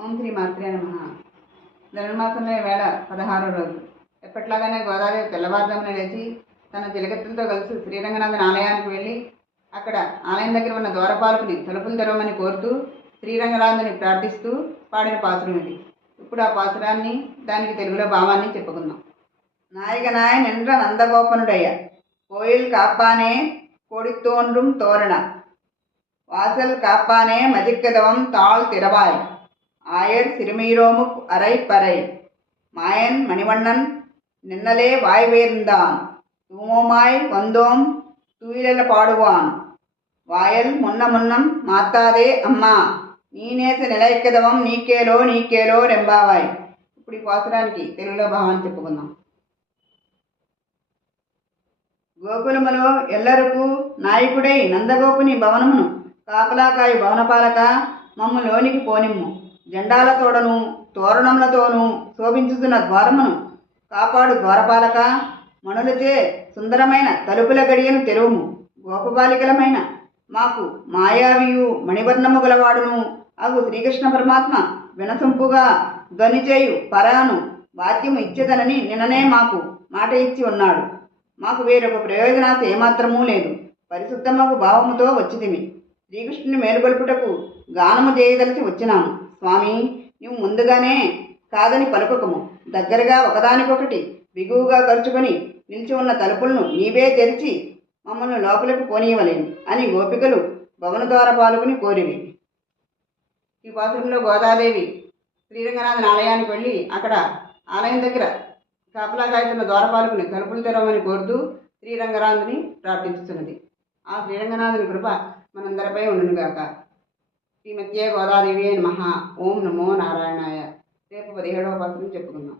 ఓం శ్రీ మాత్రే నమః. ధనుర్మాసంలో ఈవేళ 16వ రోజు. ఎప్పట్లాగానే గోదాదేవి తెల్లవారుజామున లేచి తన చిలకత్తలతో కలిసి శ్రీరంగనాథన్ ఆలయానికి వెళ్ళి అక్కడ ఆలయం దగ్గర ఉన్న ద్వారపాలకుని తలుపులు తెరవమని కోరుతూ శ్రీరంగనాథుని ప్రార్థిస్తూ పాడిన పాసురం ఇది. ఇప్పుడు ఆ పాసురాన్ని దానికి తెలుగులో భావాన్ని చెప్పుకుందాం. నాయకనాయ నింద్ర నందగోపనుడయ్య కోయిల్ కాపానే కోడితోండ్రుం తోరణ வாசல் காப்பானே மதிக்கதவம் தாழ் திறவாய் ஆயர் சிறுமீரோமுக் அரை பறை மாயன் மணிவண்ணன் நின்னலே வாய்வேர்ந்தான் தூமமாய் வந்தோம் தூயில பாடுவான் వాయల్ మొన్న మొన్నం మాతాదే అమ్మా నీనేస నిలయక్కదవం నీకేలో రెంబావాయ్. ఇప్పుడు ఈ పాసురానికి తెలుగులో భావాన్ని చెప్పుకుందాం. గోకులములో ఎల్లరకు నాయకుడై నందగోపుని భవనమును కాపలాకాయు భవనపాలక మమ్ము లోనికి పోనిమ్ము. జెండాలతోడను తోరణములతోనూ శోభించుతున్న ద్వారమును కాపాడు ద్వారపాలక మణులచే సుందరమైన తలుపుల గడియను తెరువుము. గోపబాలికలమైన మాకు మాయావియు మణివర్ణము గలవాడును అగు శ్రీకృష్ణ పరమాత్మ వినసొంపుగా ధ్వనిచేయు పరాను వాద్యము ఇచ్చేదనని నిన్ననే మాకు మాట ఇచ్చి ఉన్నాడు. మాకు వేరొక ప్రయోజనాశ ఏమాత్రమూ లేదు. పరిశుద్ధమగు భావముతో వచ్చితిమి. శ్రీకృష్ణుని మేలుకొల్పుటకు గానము చేయదలిచి వచ్చినాము. స్వామి, నీవు ముందుగానే కాదని పలుకకము. దగ్గరగా ఒకదానికొకటి బిగువుగా ఖర్చుకొని నిలిచి ఉన్న తలుపులను నీవే తెరిచి మమ్మల్ని లోపలికి పోనీయవలేను అని గోపికలు భవన ద్వార పాలుకుని కోరివి. ఈ పాత్రంలో గోదాదేవి శ్రీరంగనాథన్ ఆలయానికి వెళ్ళి అక్కడ ఆలయం దగ్గర కాపలా కాయుతున్న ద్వారపాలకుని తలుపులు తెరవమని కోరుతూ శ్రీరంగనాథుని ప్రార్థిస్తున్నది. ఆ శ్రీరంగనాథుని కృప మనందరిపై ఉండునుగాక. శ్రీమత్యే గోదాదేవి నమః. ఓం నమో నారాయణాయ. రేపు 17వ పాసురం చెప్పుకుందాం.